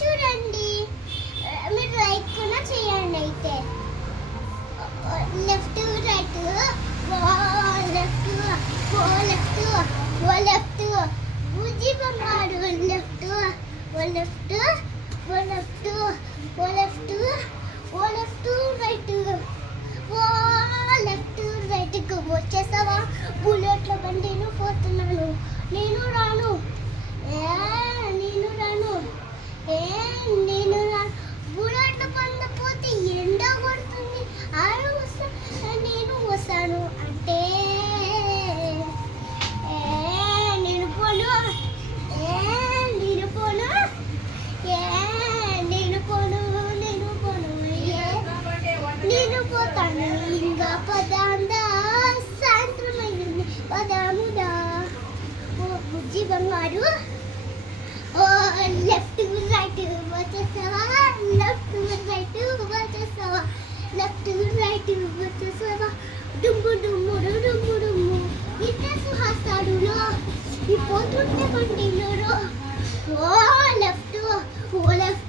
చూడండి. మీరు లైక్ కూడా చేయండి. అయితే left right left left left బుజ్జి బంగారు left left left left left right left రైట్కి వచ్చేసావా? బుల్లెట్ల బండి నేను పోతున్నాను. నేను రాను నేను రాను నేను రాను. బుల్లెట్ల బండి పోతే ఎండ కొడుతుంది. ఆరు వస్తా నేను వస్తాను అంటే నేను పోను నేను పోను నేను పోను నేను పోను నేను పోతాను. ఇంకా పదాందా సాయంత్రం అయింది పదాముదా. ఓ బుజ్జి బంగారు ఓ లెఫ్ట్ రైట్ వచ్చేసావా? లెఫ్ట్ రైట్ వచ్చేసావా? లెఫ్ట్ రైట్ వచ్చేసావా? డుమ్ము డుమ్ము డుమ్ము డుమ్ము ఇట్లా సుహాసాడులో ఈ పోతుంటే బండిలో ఓ లెఫ్ట్